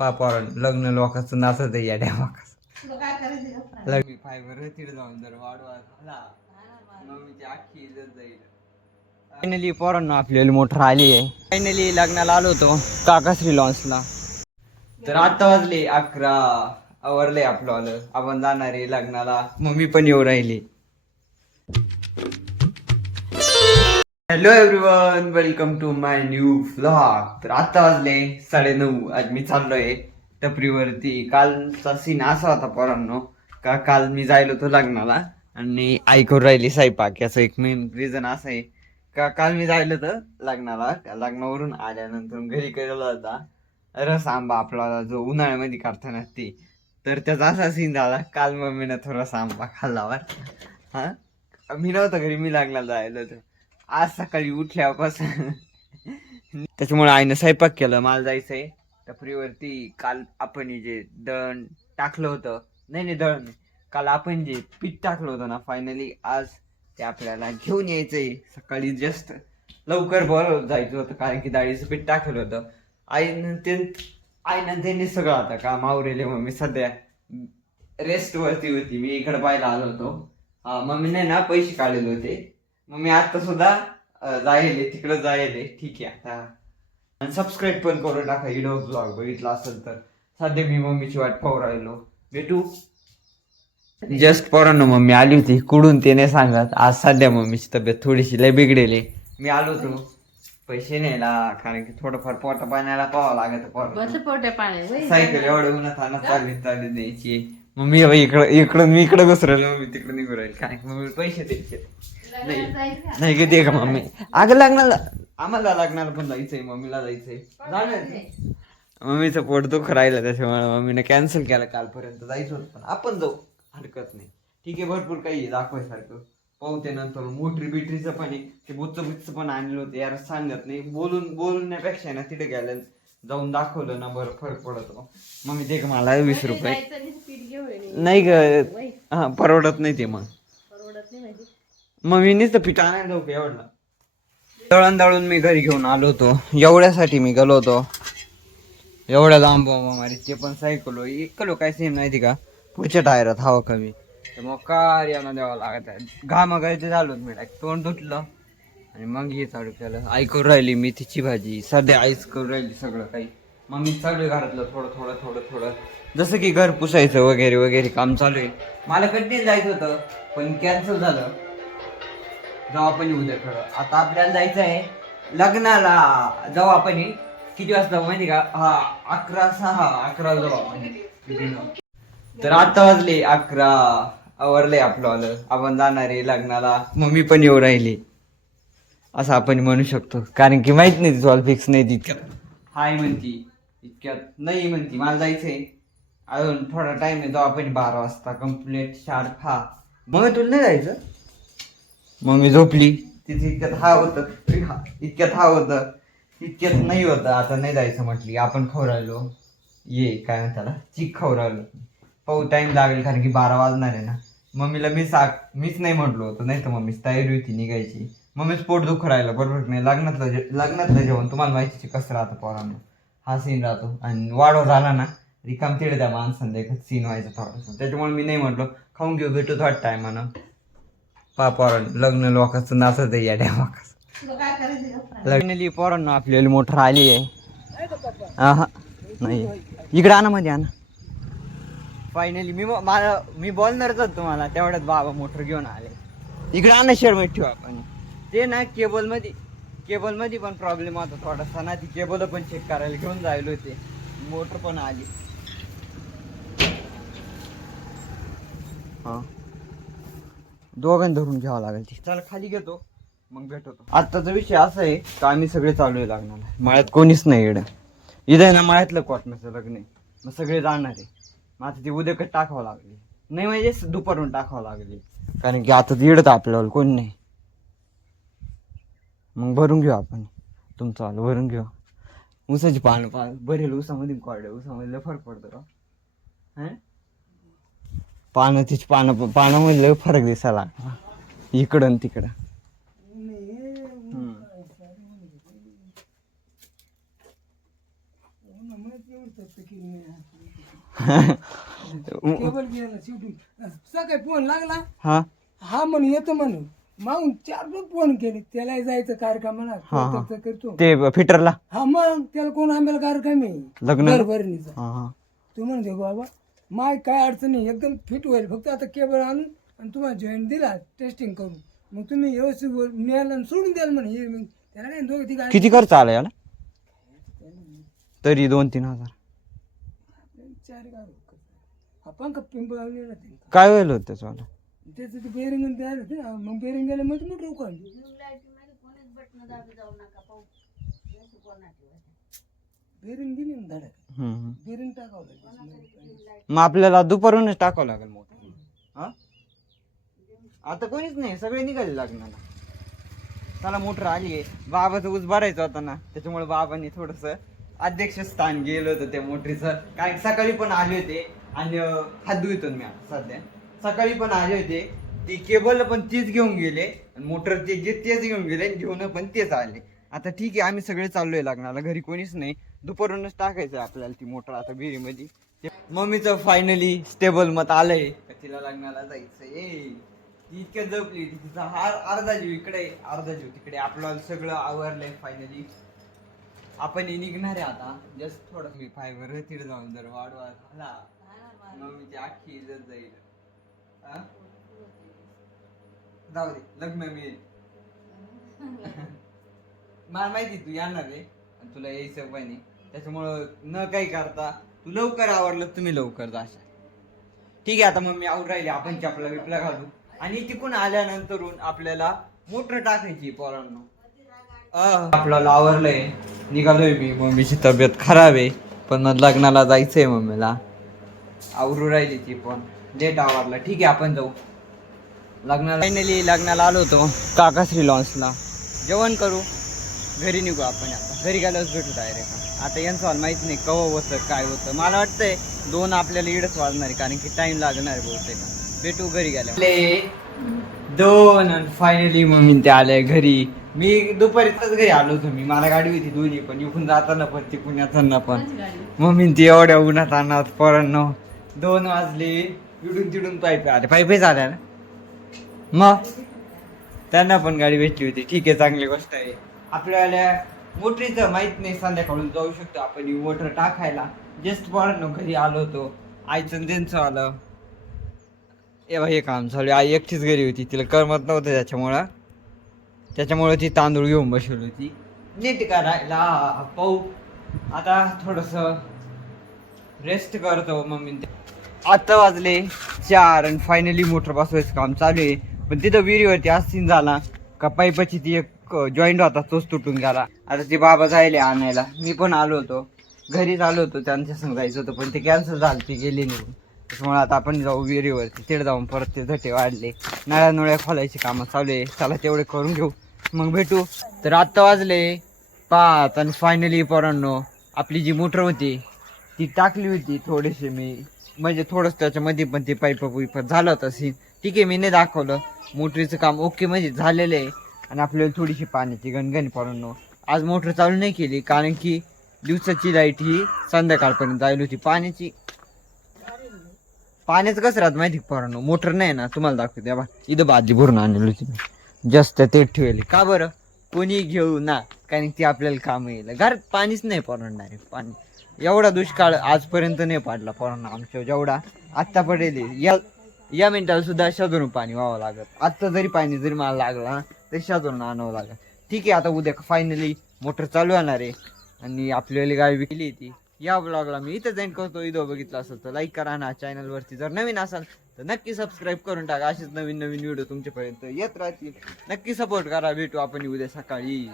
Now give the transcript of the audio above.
Papaver लग्न लोकांचं नाचत या डॅमाकाच लग्न फायबर तिथे जाऊन जर वाढवा मम्मीची आखी इज्जत जाईल. फायनली पोरांना आपल्याला मोटर आली आहे. फायनली लग्नाला आलो होतो काकाश्री लॉन्सला. तर आता वाजले 11. आवरले आपलं आलं. आपण जाणार आहे लग्नाला. मम्मी पण येऊ राहिली. Hello everyone, welcome to my new vlog. तर आता वाजले 9:30. आज मी चाललोय टपरीवरती. कालचा सीन असा होता पोरांनो का काल मी जायलो होतो लग्नाला आणि आई करून राहिली स्वयंपाक. याचं एक मेन रिझन असं आहे का काल मी जायलो होतो लग्नाला. लग्नावरून आल्यानंतर घरी केलेला होता रस आंबा आपला जो उन्हाळ्यामध्ये काढताना ते. तर त्याचा असा सीन झाला काल मम्मीनं थोडासा आंबा खाल्लावर. हा मी नव्हतं घरी, मी लग्नाला जायला होतो. आज सकाळी उठल्यापासून त्याच्यामुळे आईनं स्वयंपाक केलं. मला जायचंय टपरीवरती. काल आपण जे दळण टाकलं होतं, नाही दळण नाही, काल आपण जे पीठ टाकलं होतं ना फायनली आज ते आपल्याला घेऊन यायचंय. सकाळी जस्ट लवकर बरं जायचं होतं कारण की डाळीचं पीठ टाकलं होतं. आईनं त्यांनी सगळं आता काम आवरेले. मम्मी सध्या रेस्ट वरती होती. मी इकडे पाहायला आलो होतो. मम्मीने ना पैसे काढलेले होते. मग मी आता सुद्धा जायले तिकडे जायले. ठीक आहे आता. आणि सबस्क्राईब पण करून टाका व्हिडिओ ब्लॉग बघितला असेल तर. सध्या मी मम्मीची वाट पाहू राहिलो. भेटू जस्ट पोरांनो. मम्मी आली होती कुडून ते नाही सांगत. आज सध्या मम्मीची तब्येत थोडीशी लय बिघडेली. मी आलो होतो पैसे न्यायला कारण की थोडंफार पोटा पाण्याला पाहावं लागत. सायकल एवढं उन्हात आणत चालली द्यायची. मम्मी इकडं मी इकडं घसरलो, मम्मी तिकडे निघू राहील कारण की मम्मी पैसे द्यायचे. नाही गे दे का मम्मी. अगं लग्नाला आम्हाला लग्नाला पण जायचंय, मम्मीला जायचंय. मम्मीचं पोट दुख राहिलं त्याच्यामुळे मम्मीने कॅन्सल केलं. कालपर्यंत जायचं होतं पण आपण जाऊ, हरकत नाही. ठीक आहे, भरपूर काही आहे दाखवायसारखं. पाहू ते नंतर. मोटरी बिटरीचं पण आहे, ते बुच्च पण आणलं होतं. यार सांगत नाही, बोलण्यापेक्षा ना तिथे गेलं जाऊन दाखवलं ना बरं फरक पडतो. मम्मी ते मला 20 रुपये नाही ग. हा परवडत नाही ते. मग मम्मीनीच तर पीठ आणायला जाऊ का एवढला. दळून मी घरी घेऊन आलो होतो. एवढ्यासाठी मी गेलो होतो एवढ्या लांब मारी. ते पण सायकल इकलो काय सेम नाही का पुढच्या टायरात हवा कमी. तर मग कार यांना द्यावं लागत आहे. घामागायचं झालो मी तोंड तुटलं आणि मग हे चालू केलं. आई करून राहिली मेथीची भाजी. सध्या आईच करून राहिली सगळं काही. मग मी चालू आहे घरातलं थोडं जसं की घर पुसायचं वगैरे वगैरे काम चालू आहे. मला कंटिन्यू जायचं होतं पण कॅन्सल झालं. जाऊ आपण उद्या खरं. आता आपल्याला जायचं आहे लग्नाला. जाऊ आपण किती वाजता माहिती का? 11:06 जाऊ आपण. तर आता वाजले 11. आवरले आपलं आलं. आपण जाणार आहे लग्नाला. मम्मी पण येऊ राहिली असं आपण म्हणू शकतो कारण की माहित नाही तिचं फिक्स नाही तितक्यात. हाय म्हणती इतक्यात नाही म्हणती. मला जायचंय अजून थोडा टाइम आहे. जाऊ आपण 12 वाजता कम्प्लीट शार्प. हा मग तुला नाही जायचं? मम्मी झोपली. तिथे इतक्यात हा होतं इतक्यात नाही होतं. आता नाही जायचं म्हटली. आपण खाऊ राहिलो ये काय म्हणताला चिक खाऊ राहिलो. पाहू टाइम लागेल कारण की 12 वाजणार आहे ना. मम्मीला मीच नाही म्हटलो होतो, नाही तर मम्मीच तयारी होती निघायची. मम्मीच पोट दुखू राहिलं. बरोबर नाही. लग्नातलं जेवण तुम्हाला माहिती कसं राहतं पोरांना. हा सीन राहतो आणि वाढवा झाला ना रिकाम तिकडे त्या माणसांना एकच सीन व्हायचं थोडंसं. त्याच्यामुळे मी नाही म्हटलो. खाऊन घेऊ, भेटू थोडा टायमानं. लग्न लोकांचं नाचत या डॅमाकाच. लग्नाली पोरांना आपल्याला मोटर आली आहे. हा नाही इकडे आणा मध्ये आणा. फायनली मी बोलणारच होतो तुम्हाला तेवढ्यात बाबा मोटर घेऊन आले. इकडे आणा शेडमध्ये ठेवू आपण. ते ना केबल मध्ये पण प्रॉब्लेम होता थोडासा ना. ती केबल पण चेक करायला घेऊन जायला होते. मोटर पण आली. हा दोघांनी धरून घ्यावं लागेल ती. चला खाली घेतो मग भेटतो. आत्ताचा विषय असा आहे का आम्ही सगळे चालू आहे लग्नाला. मळ्यात कोणीच नाही इथं ना. मळ्यातलं कॉटनाचं लग्न आहे. मग सगळे जाणार आहे. मग आता ती उद्या टाकावं लागली नाही म्हणजे दुपारून टाकावं लागली कारण की आता इडत आपल्याला कोणी नाही. मग भरून घेऊ आपण. तुमचं आलं भरून घेऊ. ऊसाची पानं बरेल ऊसामध्ये ऊसामध्ये फरक पडतो का? पानामध्ये लय फरक दिसायला इकडं तिकडं. केबल गेला शेवटी सकाळी फोन लागला हा हा म्हण येतो म्हणून मागून 4 फोन केले त्याला जायचं कार्यक्रमाला तो करतो ते फिटरला हा मग त्याला कोण आंब्याला कार्यक्रम आहे लग्न भरणीचा हा तू म्हणते बाबा माय काय अडचण नाही एकदम फिट होईल फक्त आता केबल आणून आणि तुम्हाला जॉईंट दिला टेस्टिंग करून मग तुम्ही व्यवस्थित न्यायला आणि सोडून द्याल म्हणे हे मग त्याला काय 2-3 किती खर्च आला याला तरी 2-3 हजार 4 आपण का पिंपळावलेला काय होईल होत त्याचं त्याचं ते बेरिंग तयार होते ना मग बेरिंग गेलं मग मोटर उकाळली बेरिंग दिली ना धडक बेरिंग टाकावं लागेल मग आपल्याला दुपारूनच टाकावं लागेल मोटर आता कोणीच नाही सगळे निघाले लग्नाला चला मोटर आली आहे बाबाचं ऊस भरायचं होता ना त्याच्यामुळे बाबांनी थोडस अध्यक्ष स्थान गेलं होतं त्या मोटरीचं कारण सकाळी पण आले होते आणि हात धुतो मी आता सध्या सकाळी पण आले होते ती केबल पण तीच घेऊन गेले आणि मोटर तेच घेऊन गेले घेऊन पण तेच आले आता ठीक आहे आम्ही सगळे चाललोय लग्नाला घरी कोणीच नाही दुपारूनच टाकायचं आपल्याला ती मोटर आता विहिरीमध्ये मम्मीचं फायनली स्टेबल मत आलंय तिला लग्नाला जायचंय ती इतक्या जपली तिचा हार अर्धा जीव इकडे अर्धा जीव तिकडे आपलं सगळं आवरलंय फायनली आपण निघणार आहे आता जस्ट थोडं मी फायबर तिथे जाऊन जर वाढवा झाला मम्मीची आखी इज्जत जाईल जाऊ दे लग्न मिळेल मला माहिती तू येणार आहे आणि तुला यायचं पण नाही त्याच्यामुळं न काही करता तू लवकर आवडलं तुम्ही लवकर जाशा ठीक आहे आता मग मी आऊट राहिले आपण चपला बिपला घालू आणि तिकून आल्यानंतरून आपल्याला मोटर टाकायची पोरांनो आपल्याला आवरलंय निघालोय मी मम्मीची तब्येत खराब आहे पण मग लग्नाला जायचंय मम्मीला आवरू राहिली ती पण डेट आवरला ठीक आहे आपण जाऊ लग्नाला फायनली लग्नाला आलो होतो काकाश्री लॉन्सला जेवण करू घरी निघू आपण आता घरी गेल्यावर भेटू डायरेक्ट आता यांचं मला माहित नाही कव होतं काय होतं मला वाटतंय 2 आपल्याला इडच वाजणार आहे कारण की टाइम लागणार आहे बहुतेक भेटू घरी गेल्या 2 आणि फायनली मम्मी ते आले घरी मी दुपारीच घरी आलो होतो मी मला गाडी होती दोन्ही पण इकडून जाताना पण तिकडून येताना पण मम्मी ती एवढ्या उन्हात आणत पोरांनो 2 वाजले इडून तिडून पायपे आले पायपेच आल्या ना मग त्यांना पण गाडी भेटली होती ठीक आहे चांगली गोष्ट आहे आपल्याला मोटरीचं माहित नाही संध्याकाळून जाऊ शकतो आपण मोटर टाकायला जस्ट पोरांनो घरी आलो होतो आईचं त्यांचं आलं हे काम चालू आई एकटीच घरी होती तिला करमत नव्हतं त्याच्यामुळं ती तांदूळ घेऊन बसवली होती नीट करायला पाहू आता थोडस रेस्ट करतो मम्मी आता वाजले 4 आणि फायनली मोटर बसवायचं काम चालू आहे पण तिथं विहिरीवरती सीन झाला का पाईपाची ती एक जॉईंट होता तोच तुटून गेला आता ते बाबा जायले आणायला मी पण आलो होतो घरीच आलो होतो त्यांच्या संग जायचं होतं पण ते कॅन्सल झालं ती गेली निघून त्याच्यामुळे आता आपण जाऊ विहिरीवरती तिथे जाऊन परत ते झटे वाढले नळ्या खोलायची कामं चालू आहे चला तेवढे करून घेऊ मग भेटू तर आत्ता वाजले 5 आणि फायनली पोरांनो आपली जी मोटर होती ती टाकली होती थोडीशी मी म्हणजे थोडंसं त्याच्यामध्ये पण ते पाईप झालं होतं सीन ठीक आहे मी नाही दाखवलं मोटरीचं काम ओके म्हणजे झालेलं आहे आणि आपल्याला थोडीशी पाण्याची गणगण पोरांनो आज मोटर चालू नाही केली कारण की दिवसाची लाईट ही संध्याकाळपर्यंत जायला होती पाण्याचं कसं राहत माहिती पोरांनो मोटर नाही ना तुम्हाला दाखवते बा इथं बादली भरून आणली होती मी जास्त ते ठेवले का बरं कोणी घेऊ ना कारण ती आपल्याला काम येईल घरात पाणीच नाही पोरांना डायरेक्ट पाणी एवढा दुष्काळ आजपर्यंत नाही पडला पोरांना आमच्या जेवढा आत्ता पडेल या मिनिटाला सुद्धा शोधून पाणी व्हावं लागत आत्ता जरी पाणी जरी मला लागला तरी शोधून आणावं लागत ठीक आहे आता उद्या फायनली मोटर चालू होणार आहे आणि आपल्याला गाडी विकली ती या ब्लॉगला मी इथं जॉईन करतो व्हिडिओ बघितला असेल तर लाईक करा ना चॅनलवरती जर नवीन असाल तर नक्की सबस्क्राईब करून टाका असेच नवीन व्हिडिओ तुमच्यापर्यंत येत राहतील नक्की सपोर्ट करा भेटू आपण उद्या सकाळी